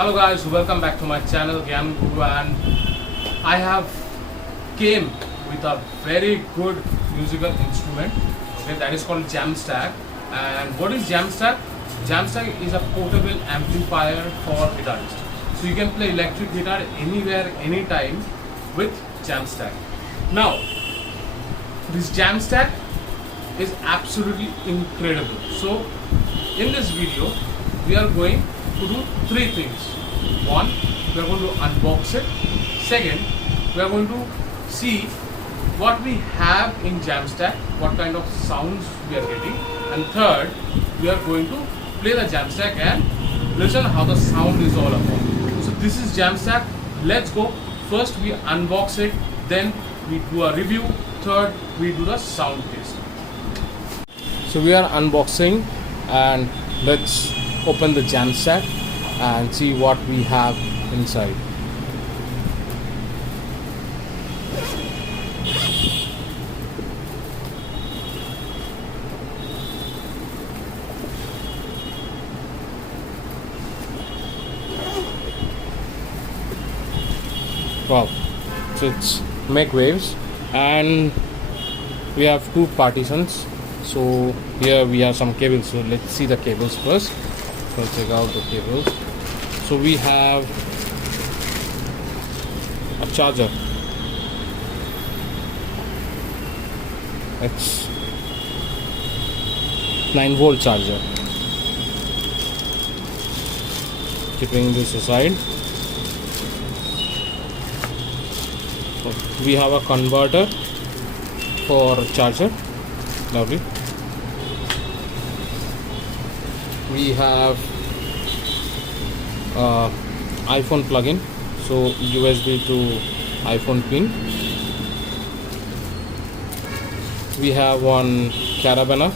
Hello guys, welcome back to my channel Gyan Guru, and I have came with a very good musical instrument, okay, that is called Jamstack. And what is Jamstack? Jamstack is a portable amplifier for guitarists. So you can play electric guitar anywhere, anytime with Jamstack. Now, this Jamstack is absolutely incredible. So in this video, we are going to do three things. One, we are going to unbox it. Second, we are going to see what we have in Jamstack, what kind of sounds we are getting. And third, we are going to play the Jamstack and listen how the sound is all about. So this is Jamstack. Let's go. First we unbox it, then we do a review. Third, we do the sound test. So we are unboxing, and let's open the Jamstack and see what we have inside. Wow, so it's make waves, and we have two partitions. So here we have some cables, so let's see the cables first. Let's check out the cables. So we have a charger. It's 9-volt charger. Keeping this aside, so we have a converter for charger. Lovely. We have iPhone plug-in, so USB to iPhone pin. We have one carabiner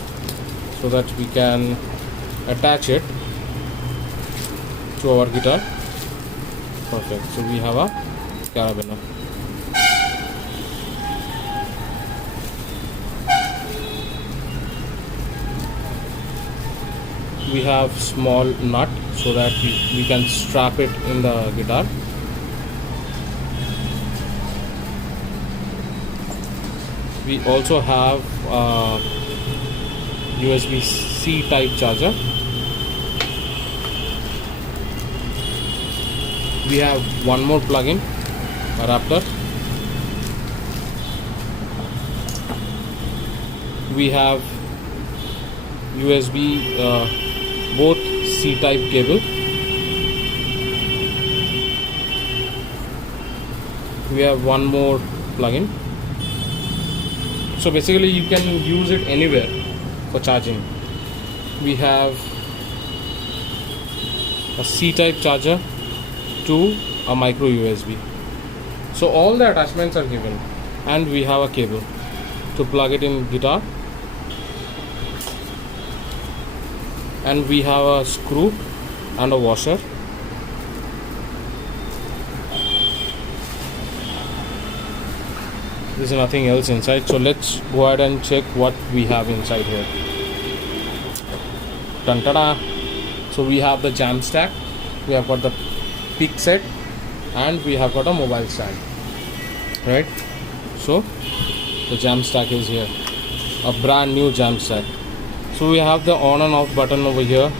so that we can attach it to our guitar. Perfect. So we have a carabiner. We have small nut so that we can strap it in the guitar. We also have USB-C type charger. We have one more plug-in adapter. We have USB both C-type cable. We have one more plug-in. So basically you can use it anywhere for charging. We have a C-type charger to a micro USB. So all the attachments are given, and we have a cable to plug it in guitar. And we have a screw and a washer. There's nothing else inside, so let's go ahead and check what we have inside here. Dun-ta-da! So we have the Jamstack, we have got the peak set, and we have got a mobile stand. Right? So the Jamstack is here, a brand new Jamstack. So we have the on and off button over here,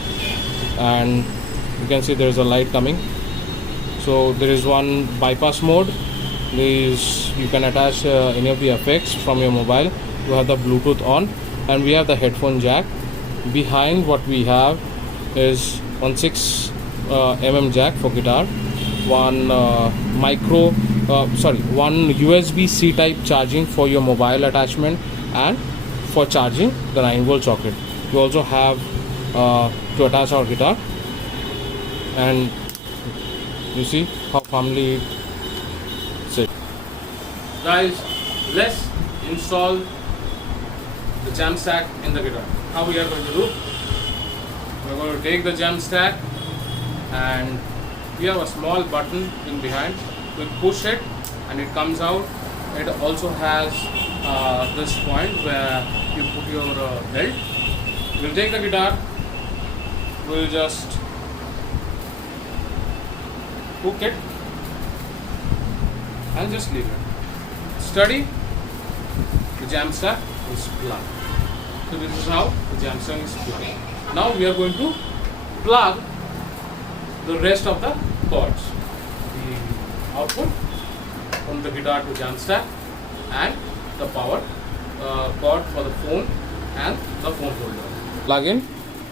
and you can see there is a light coming. So there is one bypass mode. You can attach any of the effects from your mobile. You have the Bluetooth on, and we have the headphone jack. Behind what we have is one 6 mm jack for guitar, one one USB-C type charging for your mobile attachment, and for charging the 9-volt socket. We also have to attach our guitar, and you see how firmly it sits. Guys, let's install the Jamstack in the guitar. How we are going to do? We're going to take the Jamstack, and we have a small button in behind. We push it and it comes out. It also has this point where you put your belt. We'll take the guitar, we'll just hook it and just leave it. Study, the Jamstack is plugged. So this is how the Jamstack is plugged. Now we are going to plug the rest of the cords. The output from the guitar to Jamstack and the power cord for the phone and the phone holder. Plug in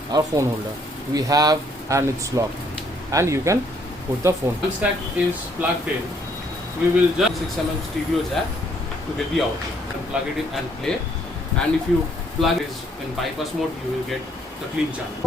our phone holder. We have and it's locked. And you can put the phone. Jamstack is plugged in. We will just 6mm stereo jack to get the output and plug it in and play. And if you plug it in bypass mode, you will get the clean channel.